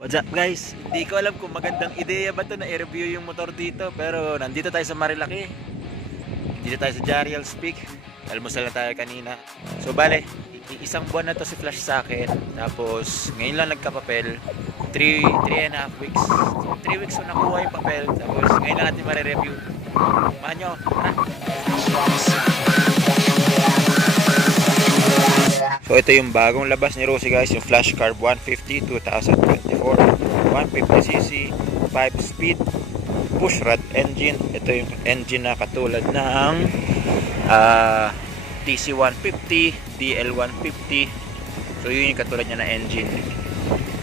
What's up guys? Hindi ko alam kung magandang ideya ba to na i-review yung motor dito, pero nandito tayo sa Marilaki. Dito tayo sa Jariel's Peak. Almusal na tayo kanina. So bale, isang buwan na to si Flash sa akin. Tapos ngayon lang nagkapapel. 3.5 weeks. So 3 weeks ko nakuha yung papel. Tapos ngayon lang natin mare-review. Samahan nyo, tara! So ito yung bagong labas ni Rosie guys, yung Flash Carb 150 2024 150cc 5-speed push rod engine. Ito yung engine na katulad ng TC150, DL150. So yun yung katulad niya na engine.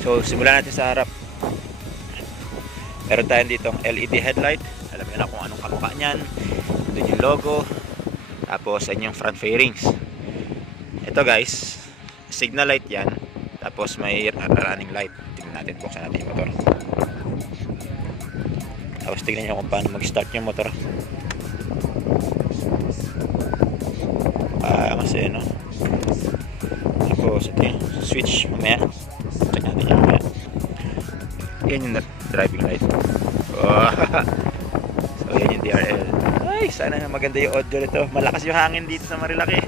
So simulan natin sa harap. Meron tayo dito ang LED headlight. Alam niyo na kung anong kamukha niyan. Ito yung logo. Tapos yan yung front fairings. Ito guys, signal light yan. Tapos may running light. Tingnan natin kung saan natin yung motor. Tapos tingnan nyo kung paano mag-start yung motor. Kasi no. Tapos ito yung switch mamaya. Check natin yan mamaya. Yan yung driving light. So yan yung DRL. Ay, sana maganda yung audio nito. Malakas yung hangin dito sa Marilaki.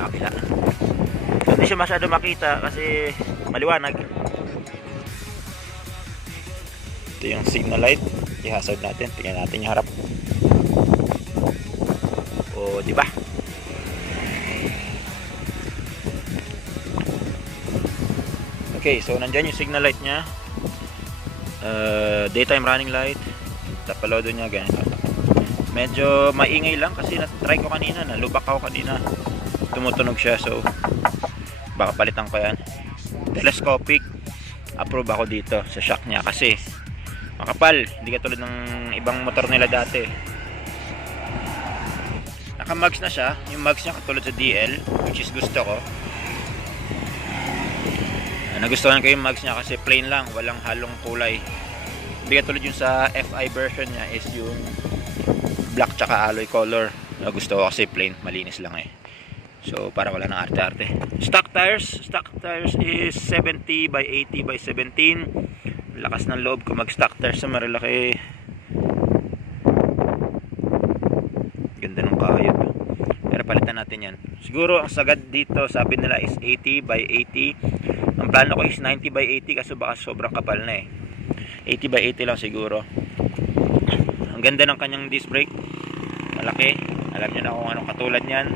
Kapila. So, hindi siya masyado makita kasi maliwanag. Ito yung signal light. I-hazard natin. Tingnan natin yung harap. O, di ba? Okay, so nandyan yung signal light niya. Daytime running light. Tapalodo niya ganito. Medyo maingay lang kasi na-try ko kanina. Nalubak ako kanina. Tumutunog siya, so baka palitan ko yan. Telescopic, approve ako dito sa shock niya kasi makapal, hindi katulad ng ibang motor nila dati. Naka mags na siya, yung mags niya katulad sa DL, which is gusto ko. Nagustuhan ko yung mags niya kasi plain lang, walang halong kulay. Hindi katulad yung sa FI version niya is yung black tsaka alloy color. Gusto ko kasi plain, malinis lang eh. So para wala nang arte-arte. Stock tires is 70 by 80 by 17. Lakas ng loob ko mag stock tires sa Marilaki. Ganda ng kayod. Pero palitan natin yan. Siguro ang sagad dito sabi nila is 80 by 80. Ang plano ko is 90 by 80 kasi baka sobrang kapal na eh. 80 by 80 lang siguro. Ang ganda ng kanyang disc brake. Malaki. Alam niyo na kung anong katulad niyan.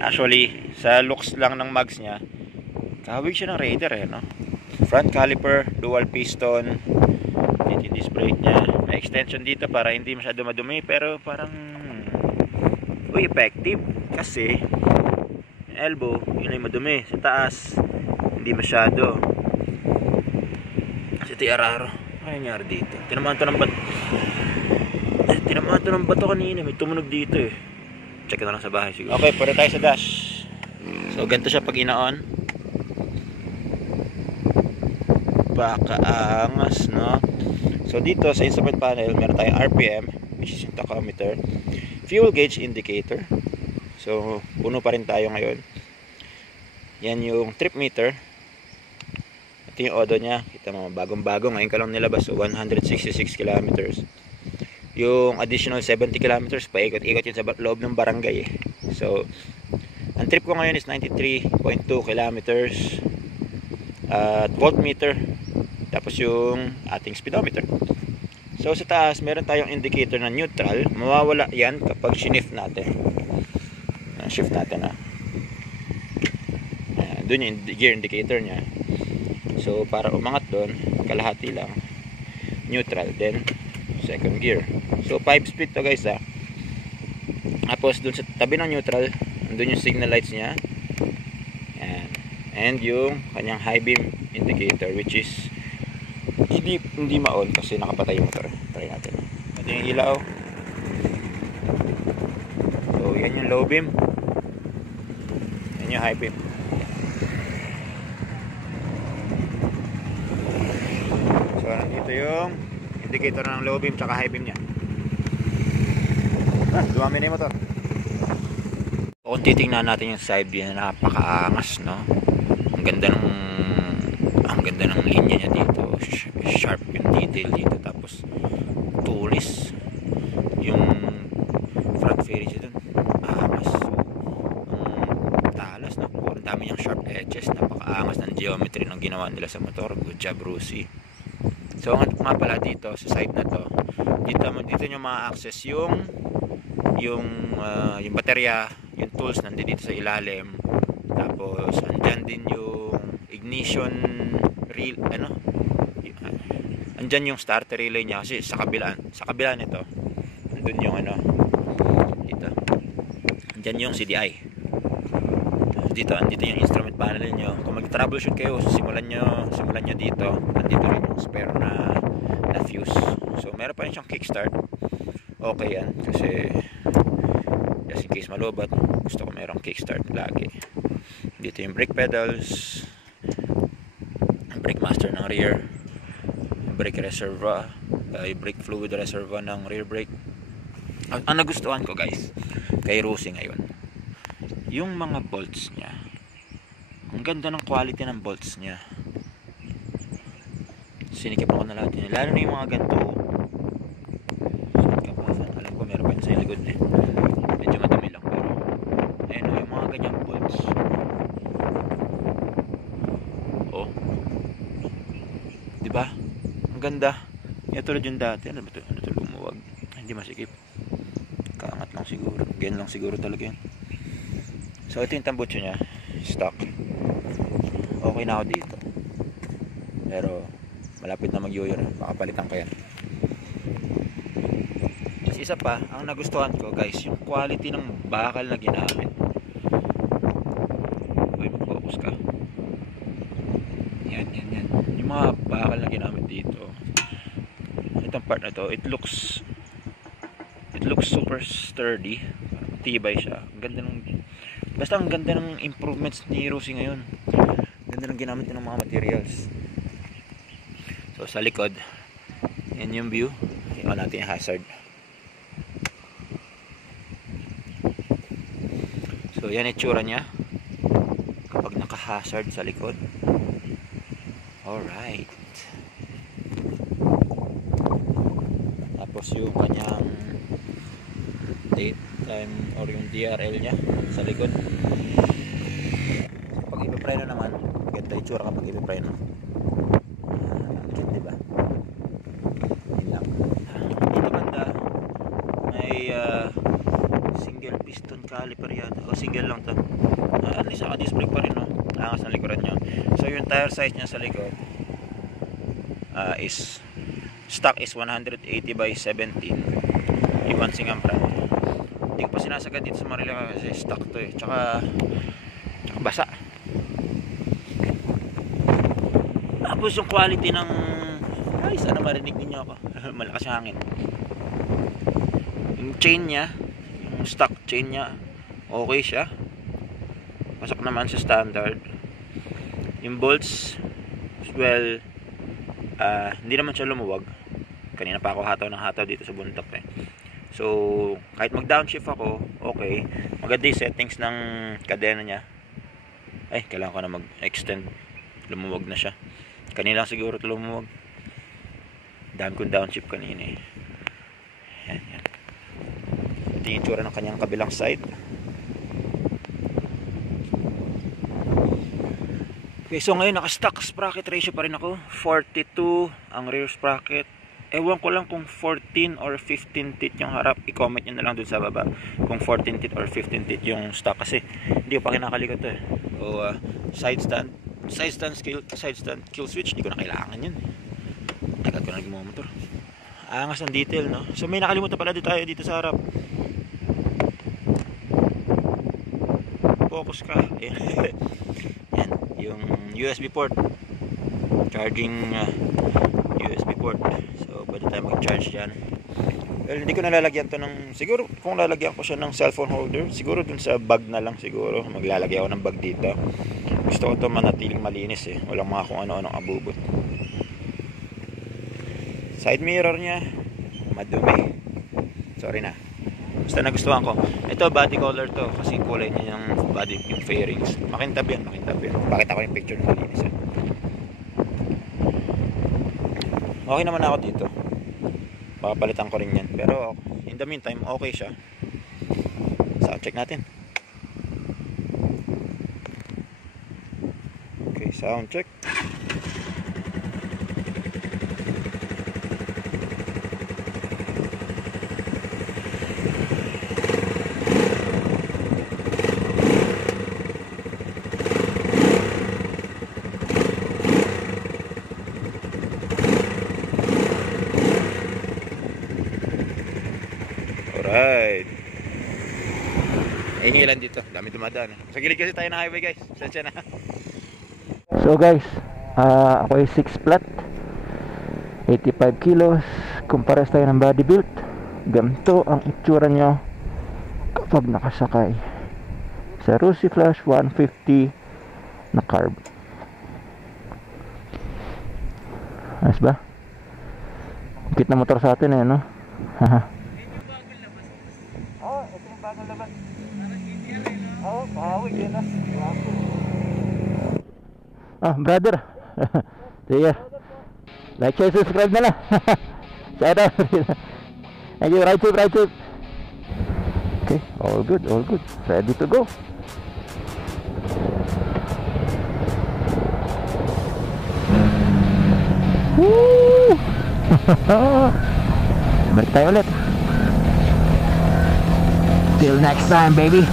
Actually, sa looks lang ng mags niya, kahawig siya ng Raider eh, no? Front caliper, dual piston, disc brake niya. May extension dito para hindi masyado madumi, pero parang effective kasi yung elbow, yun ay madumi. Sa taas, hindi masyado. Kasi ito yung araro. Ano nangyari dito? Tinamaan to ng bato kanina. May tumunog dito eh. Check na lang sa bahay siguro. Okay, pwede tayo sa dash. So, ganito siya pag ina-on. Pakaangas, no? So, dito sa instrument panel, meron tayong RPM, which is yung tachometer. Fuel gauge indicator. So, puno pa rin tayo ngayon. Yan yung trip meter. Ito yung odo niya. Kita mo, bagong-bago. Ngayon ka lang nilabas. So, 166 kilometers. Yung additional 70 kilometers paikot-ikot yun sa loob ng barangay eh. So ang trip ko ngayon is 93.2 kilometers at voltmeter, tapos yung ating speedometer. So sa taas meron tayong indicator na neutral. Mawawala yan kapag shift natin. Shift natin doon yung gear indicator nya. So para umangat doon, kalahati lang neutral, then second gear. So 5-speed to guys Tapos dun sa tabi ng neutral, andun yung signal lights niya. Yan. And yung kanyang high beam indicator, which is hindi ma-on kasi nakapatay yung motor. Try natin. Ito yung ilaw. So yan yung low beam. Yan yung high beam. So nandito yung indicator ng low beam tsaka high beam niya. Dumami na yung motor. Kung titingnan natin yung side view, napakaangas, no? Ang ganda ng sharp yung detail dito. Tapos tulis yung front fairings dito, angas. Ang talas, no? Ang dami niyang sharp edges, napakaangas ng geometry ng ginawa nila sa motor. Good job, Rusi. So nga pala dito sa side na to, dito nyo ma-access yung baterya, yung tools nandito sa ilalim. Tapos andyan din yung ignition andyan yung starter relay niya, kasi sa kabila nito andun yung dito andyan yung CDI. Dito yung instrument panel niyo. Kung mag-troubleshoot kayo, simulan nyo dito. Andito rin yung spare na fuse. So meron pa rin siyang kickstart. Okay yan, kasi just in case malubat, gusto ko merong kickstart lagi. Dito yung brake pedals, ang brake master ng rear, yung brake reservoir, yung brake fluid reservoir ng rear brake. Ang nagustuhan ko, guys, kay Rusi ngayon, yung mga bolts niya. Ang ganda ng quality ng bolts niya. Sinikip ako na lahat yun, lalo na yung mga ganito. Sinikip ako, alam ko meron pa yun sa likod eh, medyo madumi lang, pero ayun, yung mga ganyang bolts. Oh, diba? Ang ganda. Yan tulad yung dati. Ano to lumuwag? Hindi masikip. Kaangat lang siguro. Ganyan lang siguro talaga yun. So ito yung tambucho niya, stock. Okay na ako dito, pero malapit na mag-yoyor, baka palitan ko yan. Mas isa pa, ang nagustuhan ko, guys, yung quality ng bakal na ginamit. Uy, mag-focus ka. Yan. Yung mga bakal na ginamit dito, itong part na to, it looks super sturdy. Tibay siya. Basta ang ganda ng improvements ni Rusi ngayon. Ganda ng ginamit ng mga materials. So sa likod, yan yung view. Iwan natin yung hazard. So yan itsura niya kapag naka-hazard sa likod. Alright. Tapos yung kanyang date time or yung DRL nya sa likod. So, pag ipipreno naman, ganda itsura kapag ipipreno. Cute, diba? Yun lang. Dito banda may single piston caliper yata, o single lang to. At least disc brake pa rin, no? Angas ng likuran nyo. So yung tire size nya sa likod is stock is 180 by 17. Iwan singang front. Hindi ko pa sinasagad dito sa Marilao kasi stock to eh, tsaka basa. Tapos yung quality ng sana marinig ninyo ako. Malakas yung hangin. Yung chain nya, yung stock chain nya, okay siya, pasok naman sa standard. Yung bolts, well, hindi naman siya lumuwag. Kanina pa ako hataw dito sa bundok eh. So kahit mag downshift ako, okay. Maganda yung settings ng kadena nya. Ay, kailangan ko na mag extend. Lumuwag na siya. Kanina lang siguro ito lumuwag. Dami kong downshift kanina eh. Yan. Ito yung tsura ng kanyang kabilang side. Okay, so ngayon naka-stock sprocket ratio pa rin ako. 42 ang rear sprocket. Ewan ko lang kung 14 or 15 teeth yung harap. I-comment nyo na lang dun sa baba kung 14 teeth or 15 teeth yung stock, kasi hindi ko pa kinakalikot to eh. O side stand kill switch, hindi ko na kailangan yun. Tagal ko na nagmumotor. Angas ng detail, no? So may nakalimutan pala dito tayo dito sa harap. Focus ka. Yan, yung USB port. Charging USB port. So pwede tayo mag-charge dyan. Well, hindi ko nalalagyan to ng, siguro kung lalagyan ko siya ng cellphone holder, siguro dun sa bag na lang siguro. Maglalagay ako ng bag dito. Gusto ko to manatiling malinis eh. Walang mga kung ano-anong abubot. Side mirror nya, madumi. Sorry na. Basta nagustuhan ko. Ito body color to kasi kulay niya yung body, yung fairings. Makintab yan. Pakita ko yung picture ng malinis eh. Okay naman ako dito. Papalitan ko rin yan. Pero in the meantime, okay siya. Sound check natin. Okay, sound check. Alright. Ihilan dito. Dami dumadaan. Sa gilid kasi tayo ng highway, guys. Sensya na. So guys, ako ay 6 flat, 85 kilos. Kung pares tayo ng body build, ganito ang itsura nyo kapag nakasakay sa Rusi Flash 150 na carb. Ayos ba? Kit na motor sa atin eh, no? Haha. Oh, ito yung bagong labas. Oh, kahawig yun ah. Oh, brother. Sige. Like, share, subscribe na lang. Shout out. Thank you, right safe. Okay, all good. Ready to go. Woo! Balik tayo ulit. Till next time, baby.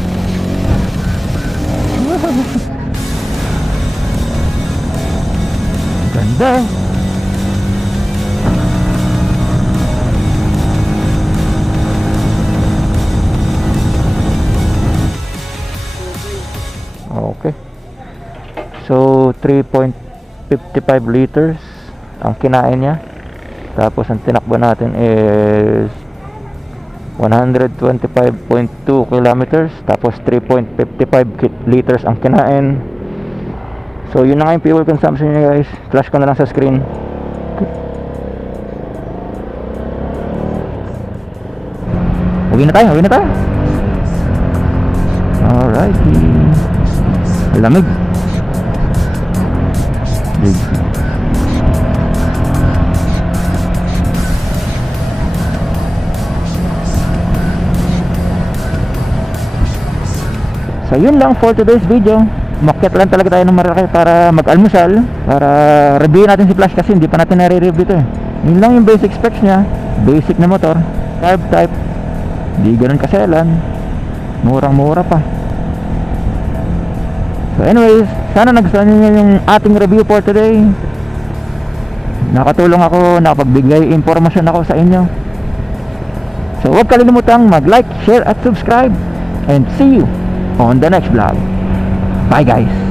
Ganda. Okay. So 3.55 liters ang kinain niya. Tapos ang tinakbo natin is 125.2 kilometers. Tapos 3.55 liters ang kinain. So yun na nga yung fuel consumption niya, guys. Flash ko na lang sa screen. Uwi na tayo. Alrighty. Lamig. So yun lang for today's video. Umakyat lang talaga tayo ng Maracay para mag-almusal, para review natin si Flash kasi hindi pa natin nare-review ito eh. Yun lang yung basic specs niya. Basic na motor, carb type, di ganun kaselan, murang-mura pa. So anyways, sana nagustuhan niyo yung ating review for today. Nakatulong ako, nakapagbigay impormasyon ako sa inyo. So huwag kalimutang mag-like, share at subscribe. And see you on the next vlog. Bye guys.